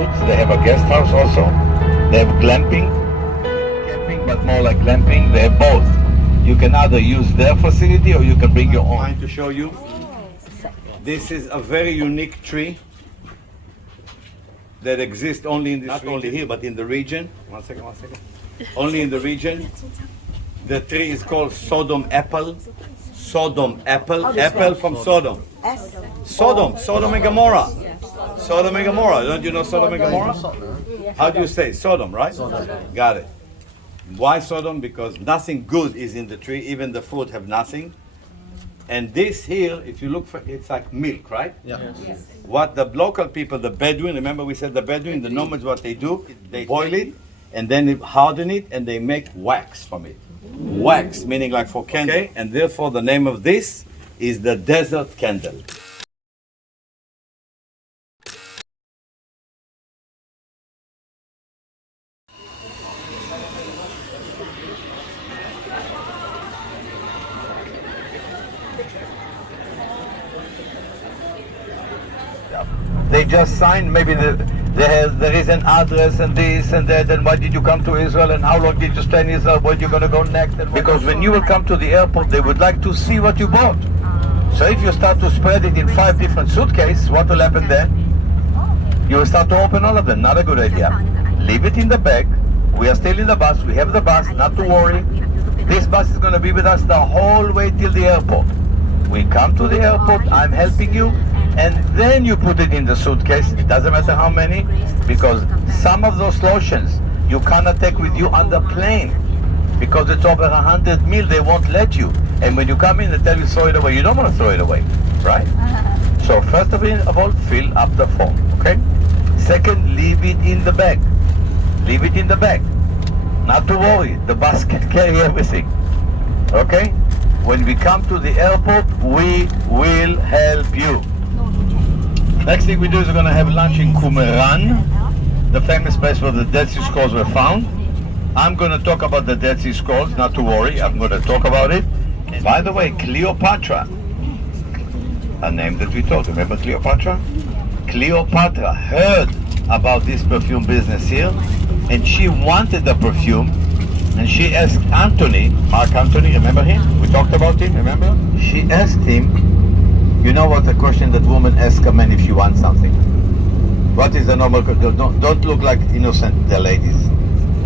kibbutz. They have a guest house also. They have glamping, camping, but more like glamping. They have both. You can either use their facility or you can bring your own. I'm trying to show you. This is a very unique tree that exists only in this region. Not only here, but in the region. One second. Only in the region. The tree is called Sodom apple. Sodom apple. Apple from Sodom. Sodom and Gomorrah. Sodom and Gomorrah. Don't you know Sodom and Gomorrah? How do you say? Sodom, right? Got it. Why Sodom? Because nothing good is in the tree. Even the fruit have nothing. And this here, if you look for, it's like milk, right? Yeah. Yes. What the local people, the Bedouin, remember we said the Bedouin, the nomads, what they do, they boil it and then they harden it and they make wax from it. Wax, meaning like for candle. Okay? And therefore the name of this is the desert candle. They just signed, maybe there is an address and this and that, and why did you come to Israel and how long did you stay in Israel, where you're going to go next. Because when you will come to the airport, they would like to see what you bought. So if you start to spread it in 5 different suitcases, what will happen then? You will start to open all of them. Not a good idea. Leave it in the bag. We are still in the bus. We have the bus, not to worry. This bus is going to be with us the whole way till the airport. We come to the airport, I'm helping you, and then you put it in the suitcase. It doesn't matter how many, because some of those lotions you cannot take with you on the plane because it's over 100 mil. They won't let you. And when you come in, they tell you throw it away. You don't want to throw it away, right? So first of all, fill up the form, okay? Second, leave it in the bag. Leave it in the bag. Not to worry, the bus can carry everything, okay? When we come to the airport, we will help you. Next thing we do is we're going to have lunch in Qumran, the famous place where the Dead Sea Scrolls were found. I'm going to talk about the Dead Sea Scrolls, not to worry, I'm going to talk about it. And by the way, Cleopatra, a name that we told, remember Cleopatra? Cleopatra heard about this perfume business here, and she wanted the perfume, and she asked Anthony, Mark Anthony, remember him? We talked about him, remember? She asked him, you know what the question that woman asks a man if she wants something? What is the normal question? Don't look like innocent, the ladies.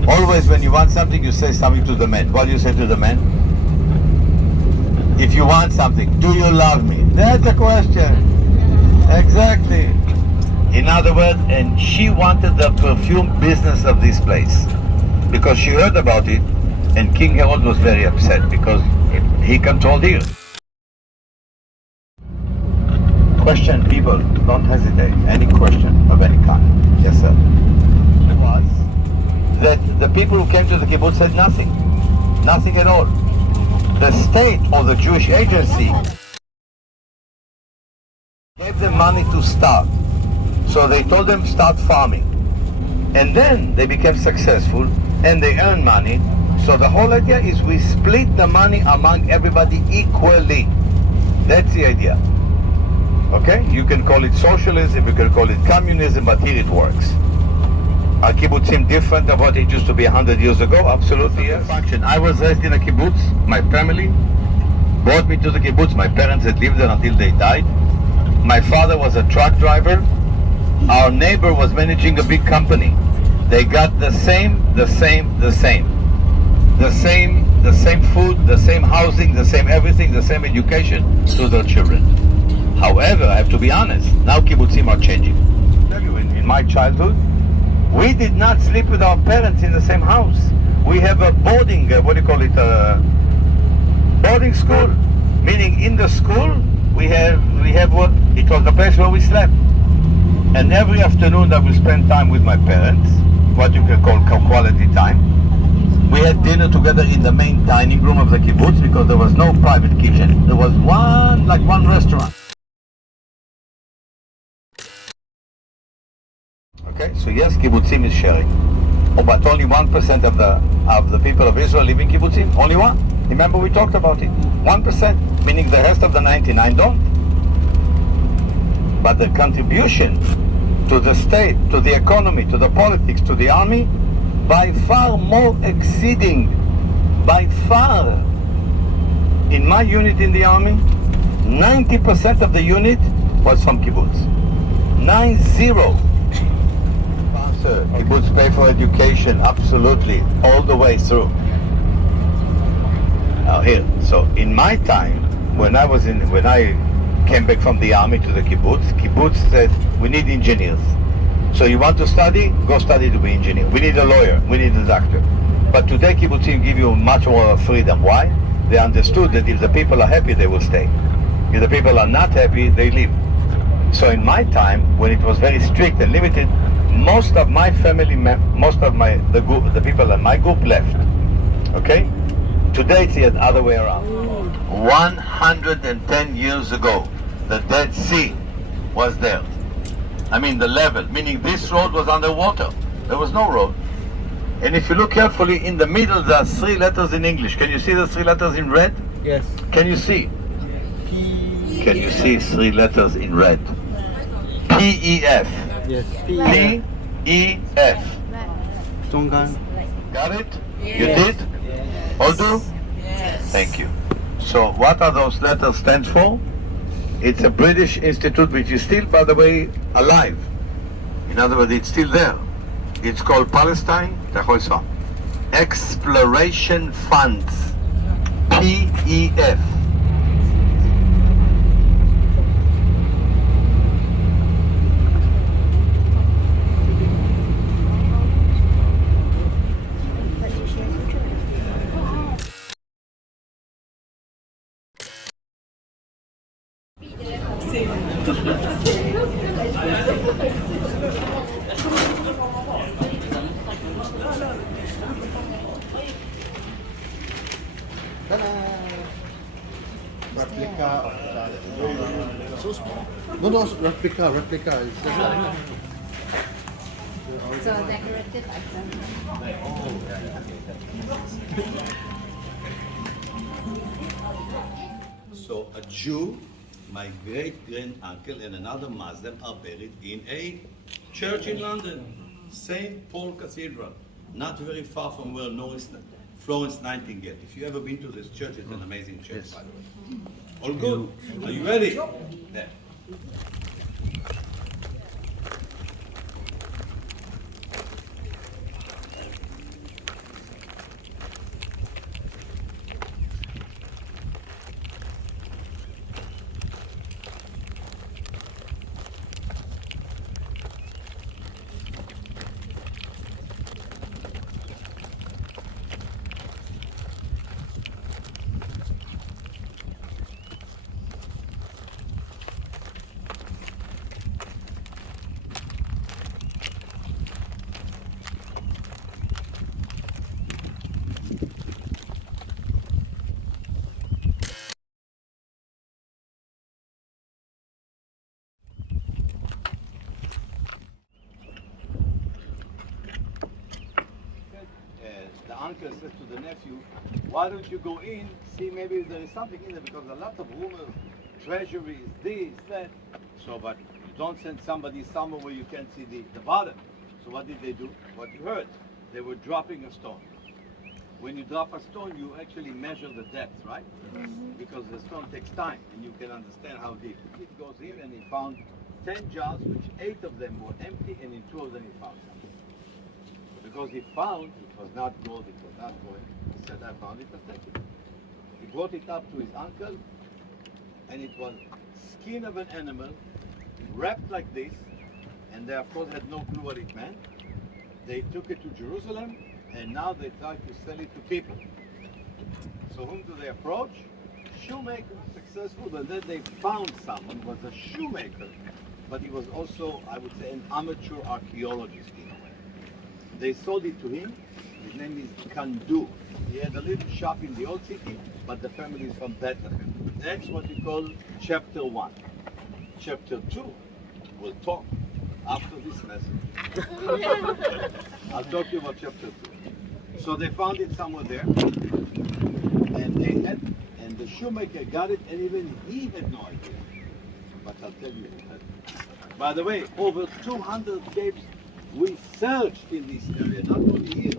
Always when you want something, you say something to the man. What do you say to the man? If you want something, do you love me? That's the question. Exactly. In other words, and she wanted the perfume business of this place because she heard about it, and King Herod was very upset because he controlled here. Question, people, don't hesitate. Any question of any kind. Yes, sir. It was that the people who came to the kibbutz said nothing. Nothing at all. The state or the Jewish agency gave them money to start. So they told them start farming. And then they became successful and they earned money. So the whole idea is we split the money among everybody equally. That's the idea. Okay? You can call it socialism, you can call it communism, but here it works. Are kibbutzim different of what it used to be 100 years ago? Absolutely, yes. I was raised in a kibbutz. My family brought me to the kibbutz. My parents had lived there until they died. My father was a truck driver. Our neighbor was managing a big company. They got the same food, the same housing, the same everything, the same education to their children. However, I have to be honest, now kibbutzim are changing. I'll tell you, in my childhood, we did not sleep with our parents in the same house. We have a boarding, boarding school. Meaning in the school, we have what, it was the place where we slept. And every afternoon I will spend time with my parents, what you can call quality time. We had dinner together in the main dining room of the kibbutz because there was no private kitchen. There was one restaurant. Okay, so yes, kibbutzim is sharing. Oh, but only 1% of the people of Israel live in kibbutzim. Only one. Remember we talked about it. 1%, meaning the rest of the 99 don't. But the contribution to the state, to the economy, to the politics, to the army, by far more exceeding, by far. In my unit in the army, 90% of the unit was from kibbutz. 9-0. Kibbutz pay for education, absolutely, all the way through. Now here, so in my time, when I came back from the army to the kibbutz said, we need engineers. So you want to study? Go study to be engineer. We need a lawyer, we need a doctor. But today kibbutzim give you much more freedom. Why? They understood that if the people are happy, they will stay. If the people are not happy, they leave. So in my time, when it was very strict and limited, most of my family, the people in my group left. Okay? Today it's the other way around. 110 years ago, the Dead Sea was there. I mean the level, meaning this road was underwater. There was no road. And if you look carefully, in the middle there are 3 letters in English. Can you see the 3 letters in red? Yes. Can you see? Can you see 3 letters in red? P-E-F. Yes. P-E-F. Tongan. Got it? You did? All do? Yes. Thank you. So what are those letters stand for? It's a British institute which is still, by the way, alive. In other words, it's still there. It's called Palestine Exploration Funds. PEF. Replica of so small. No, replica is So decorative item. So a Jew, my great-grand-uncle and another Muslim are buried in a church in London, St. Paul Cathedral, not very far from where Florence Nightingale. If you've ever been to this church, it's an amazing church, by the way. All good? Are you ready? There. The uncle says to the nephew, why don't you go in, see maybe there is something in there, because a lot of rumors, treasuries, this, that. So, but you don't send somebody somewhere where you can't see the bottom. So what did they do? What you heard. They were dropping a stone. When you drop a stone, you actually measure the depth, right? Because the stone takes time, and you can understand how deep. It goes in, and he found 10 jars, which 8 of them were empty, and in 2 of them he found something. Because he found it was not gold, it was not gold. He said, I found it, I'll take it. He brought it up to his uncle, and it was skin of an animal, wrapped like this, and they of course had no clue what it meant. They took it to Jerusalem, and now they try to sell it to people. So whom do they approach? Shoemaker, successful, but then they found someone who was a shoemaker, but he was also, I would say, an amateur archaeologist in a way. They sold it to him. His name is Kandu. He had a little shop in the old city, but the family is from Bethlehem. That's what we call chapter 1. Chapter 2, we'll talk after this message. I'll talk to you about chapter 2. So they found it somewhere there, and the shoemaker got it, and even he had no idea. But I'll tell you, By the way, over 200 caves we searched in this area, not only here,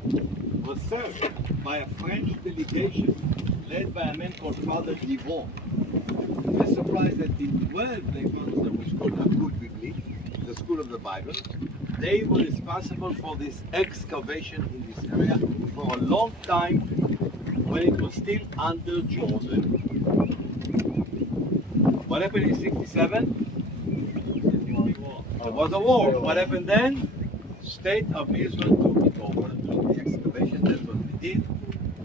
was searched by a French delegation led by a man called Father Livon. We're surprised that in 12 they found something which is called Akul Bibli, the school of the Bible. They were responsible for this excavation in this area for a long time when it was still under Jordan. What happened in 67? There was a war. What happened then? State of Israel took it over, took the excavation. That's what we did.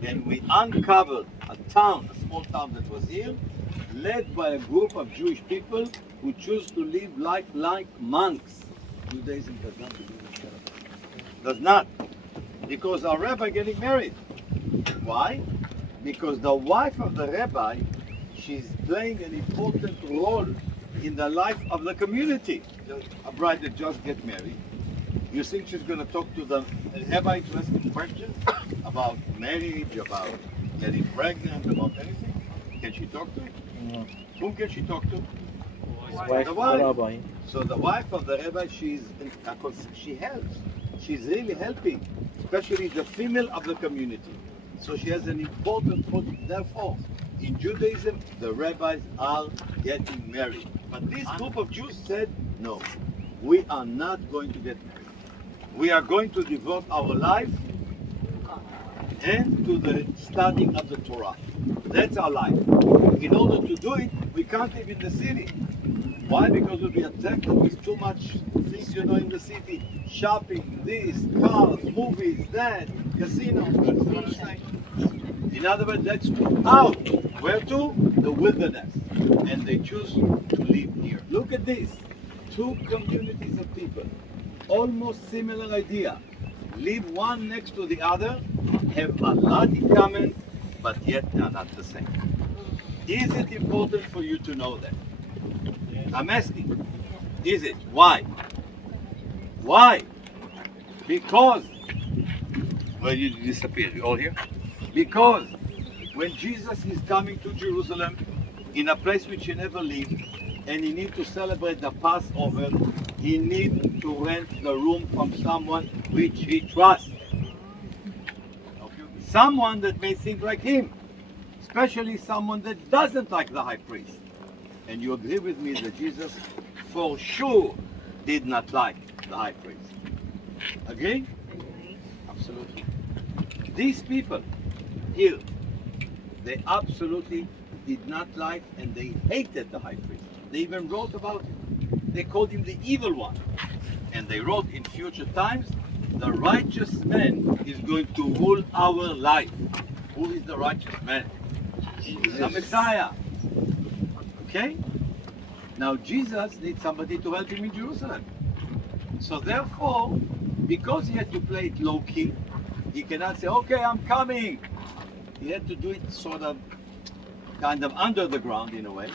And we uncovered a town, a small town that was here, led by a group of Jewish people who choose to live like monks. Judaism does not believe in that. Does not. Because our rabbi getting married. Why? Because the wife of the rabbi, she's playing an important role in the life of the community. A bride that just get married, you think she's going to talk to the rabbi to ask him questions about marriage, about getting pregnant, about anything? Can she talk to him? No. Whom can she talk to? Wife The of wife. the rabbi. So the wife of the rabbi, she helps. She's really helping, especially the female of the community. So she has an important role. Therefore, in Judaism, the rabbis are getting married. But this group of Jews said, no, we are not going to get married. We are going to devote our life and to the studying of the Torah. That's our life. In order to do it, we can't live in the city. Why? Because we'll be attacked with too much things, in the city. Shopping, this, cars, movies, that, casino. In other words, let's move out. Where to? The wilderness. And they choose to live here. Look at this. Two communities of people. Almost similar idea. Live one next to the other, have a lot in common, but yet they are not the same. Is it important for you to know that? I'm asking. Is it? Why? Why? Because, well, you disappeared. You all here? Because when Jesus is coming to Jerusalem, in a place which he never lived, and he needs to celebrate the Passover, he needs to rent the room from someone which he trusts. Someone that may think like him, especially someone that doesn't like the high priest. And you agree with me that Jesus for sure did not like the high priest. Agree? Absolutely. These people here, they absolutely did not like and they hated the high priest. They even wrote about it. They called him the evil one. And they wrote in future times, the righteous man is going to rule our life. Who is the righteous man? The Messiah. Okay? Now Jesus needs somebody to help him in Jerusalem. So therefore, because he had to play it low-key, he cannot say, okay, I'm coming. He had to do it sort of, kind of under the ground in a way.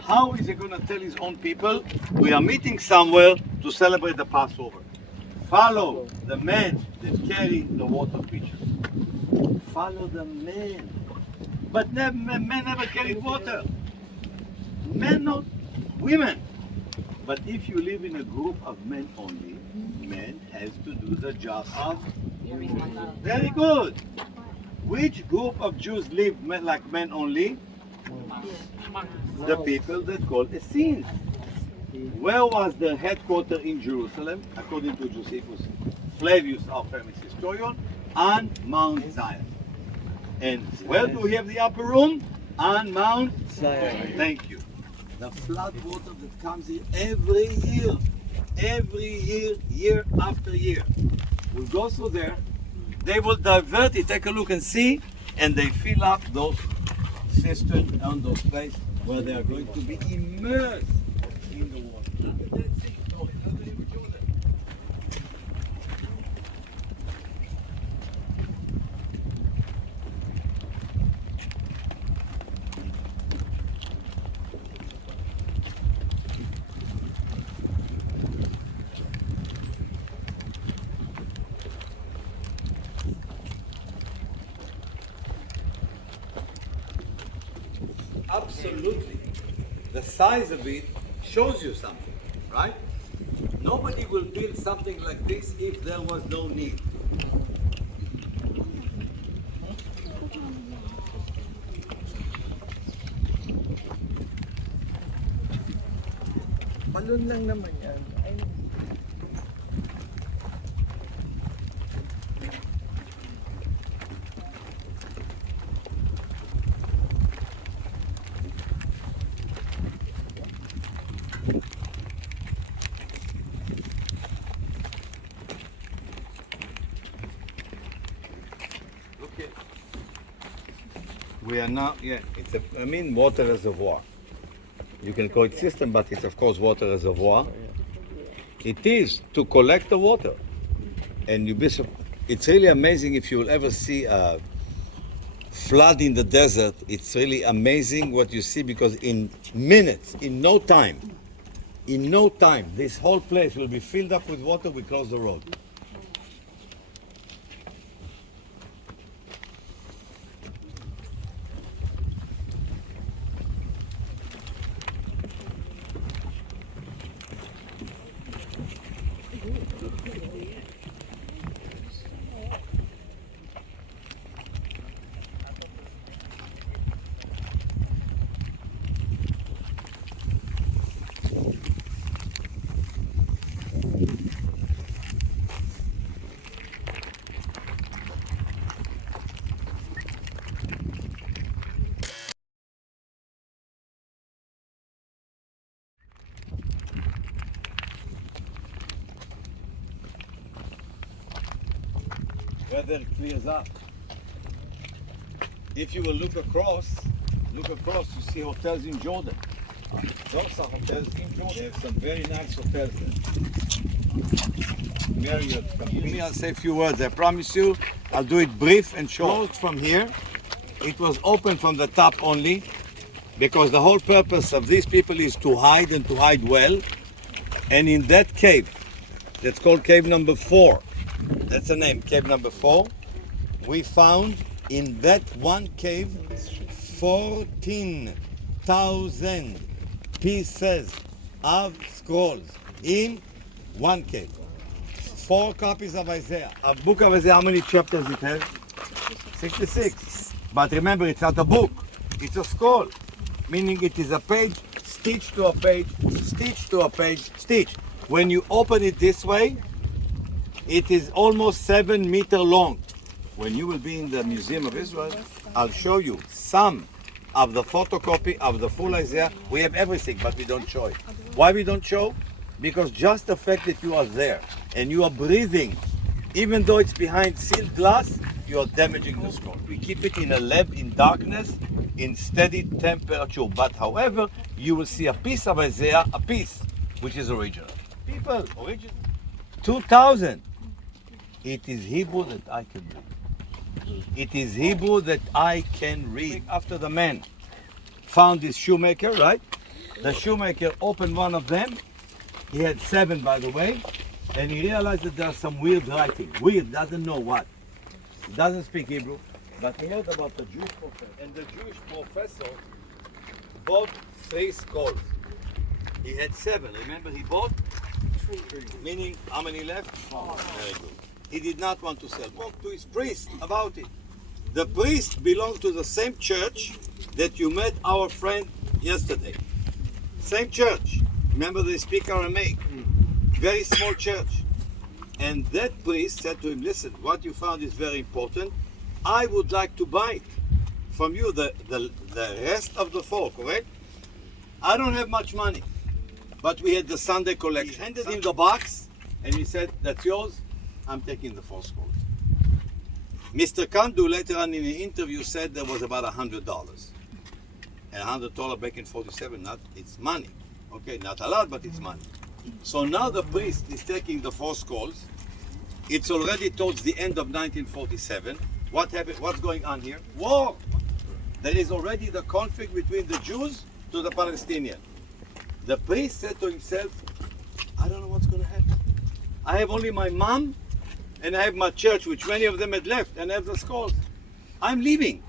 How is he going to tell his own people, we are meeting somewhere to celebrate the Passover? Follow the men that carry the water pitchers. Follow the men. But men never carried water. Men, not women. But if you live in a group of men only, men has to do the job of. Very good. Which group of Jews live like men only? The people that call Essenes. Where was the headquarters in Jerusalem, according to Josephus Flavius, our famous historian? On Mount Zion. And where do we have the upper room? On Mount Zion. Thank you. The flood water that comes here every year, year after year, will go through there. They will divert it, take a look and see, and they fill up those cisterns on those places where they are going to be immersed in the water. Look at that thing. No, it's not the River Jordan. Absolutely. The size of it shows you something. right? Nobody will build something like this if there was no need. Balon lang naman yan. Ay, Okay. We are now, it's a, water reservoir. You can call it system, but it's of course water reservoir. It is to collect the water. And it's really amazing if you will ever see a flood in the desert. It's really amazing what you see, because in minutes, in no time, this whole place will be filled up with water. We close the road. Weather clears up. If you will look across, you see hotels in Jordan. Those are hotels in Jordan. They have some very nice hotels there. Marriott. I'll say a few words. I promise you, I'll do it brief and short. Closed from here. It was open from the top only, because the whole purpose of these people is to hide, and to hide well. And in that cave, that's called cave number 4. That's the name, cave number 4. We found in that one cave 14,000 pieces of scrolls in one cave. 4 copies of Isaiah. A book of Isaiah, how many chapters it has? 66. But remember, it's not a book, it's a scroll. Meaning it is a page, stitched to a page, stitched to a page, stitched. When you open it this way, it is almost 7 meters long. When you will be in the Museum of Israel, I'll show you some of the photocopy of the full Isaiah. We have everything, but we don't show it. Why we don't show? Because just the fact that you are there and you are breathing, even though it's behind sealed glass, you are damaging the scroll. We keep it in a lab in darkness, in steady temperature. But however, you will see a piece of Isaiah, a piece, which is original. People, original. 2,000. It is Hebrew that I can read. It is Hebrew that I can read. After the man found this shoemaker, right? The shoemaker opened one of them. He had 7, by the way. And he realized that there's some weird writing. Weird, doesn't know what. He doesn't speak Hebrew. But he heard about the Jewish professor. And the Jewish professor bought 3 scrolls. He had 7. Remember, he bought 3. Meaning, how many left? 4. Very good. He did not want to sell. Talk to his priest about it. The priest belonged to the same church that you met our friend yesterday. Same church. Remember, they speak Aramaic. Very small church. And that priest said to him, listen, what you found is very important. I would like to buy it from you, the rest of the 4, correct? I don't have much money, but we had the Sunday collection. He handed him the box, and he said, that's yours. I'm taking the 4 scrolls. Mr. Kandu later on in the interview said there was about $100. And $100 back in 47, it's money. Okay, not a lot, but it's money. So now the priest is taking the 4 scrolls. It's already towards the end of 1947. What happened? What's going on here? War! There is already the conflict between the Jews to the Palestinians. The priest said to himself, I don't know what's going to happen. I have only my mom, and I have my church, which many of them had left, and I have the scrolls. I'm leaving.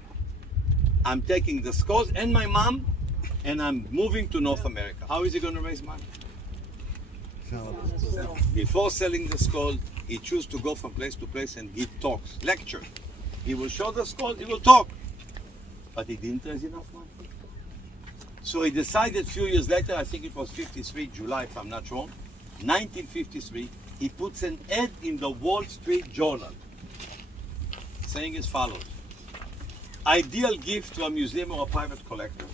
I'm taking the scrolls and my mom, and I'm moving to North America. How is he going to raise money? Before selling the scroll, he chose to go from place to place and give talks, lecture. He will show the scroll, he will talk. But he didn't raise enough money. So he decided a few years later, I think it was 53, July if I'm not wrong, 1953, he puts an ad in the Wall Street Journal saying as follows: ideal gift to a museum or a private collector.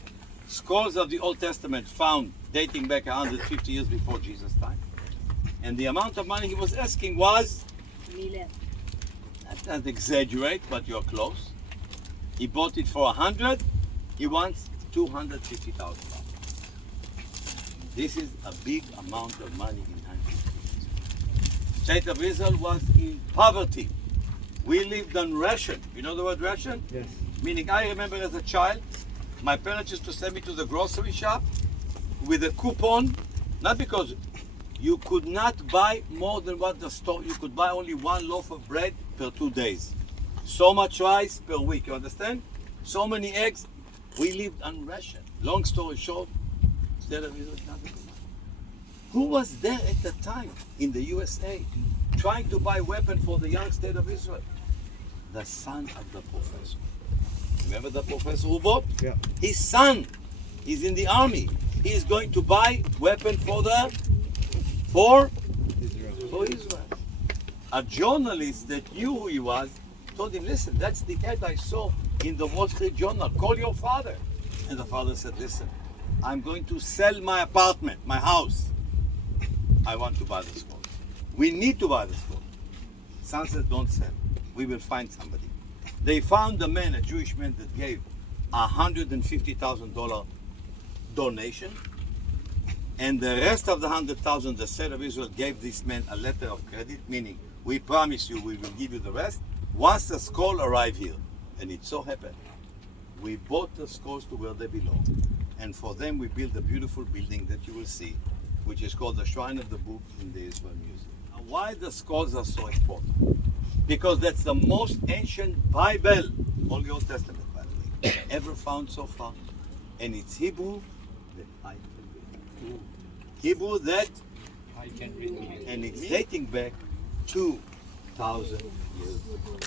Scrolls of the Old Testament found dating back 150 years before Jesus' time. And the amount of money he was asking was, Million. not exaggerate, but you're close. He bought it for 100, he wants $250,000. This is a big amount of money in 1950s. State of Israel was in poverty. We lived on ration. You know the word ration? Yes. Meaning, I remember as a child, my parents used to send me to the grocery shop with a coupon, not because you could not buy more than what the store, you could buy only one loaf of bread per 2 days. So much rice per week, you understand? So many eggs. We lived on ration. Long story short, State of Israel is not good. Who was there at the time in the USA trying to buy weapons for the young State of Israel? The son of the professor. Remember the professor who bought? Yeah. His son is in the army. He is going to buy weapon for Israel. A journalist that knew who he was told him, listen, that's the ad I saw in the Wall Street Journal. Call your father. And the father said, listen, I'm going to sell my apartment, my house. I want to buy the scroll. We need to buy the scroll. Son said, don't sell. We will find somebody. They found a man, a Jewish man, that gave $150,000 donation. And the rest of the 100,000, the State of Israel gave this man a letter of credit, meaning we promise you we will give you the rest once the scroll arrive here. And it so happened, we brought the scrolls to where they belong. And for them we built a beautiful building that you will see, which is called the Shrine of the Book in the Israel Museum. Now, why the scrolls are so important? Because that's the most ancient Bible, Holy Old Testament by the way, ever found so far. And it's Hebrew that I can read. Hebrew that I can read. And it's dating back 2,000 years ago.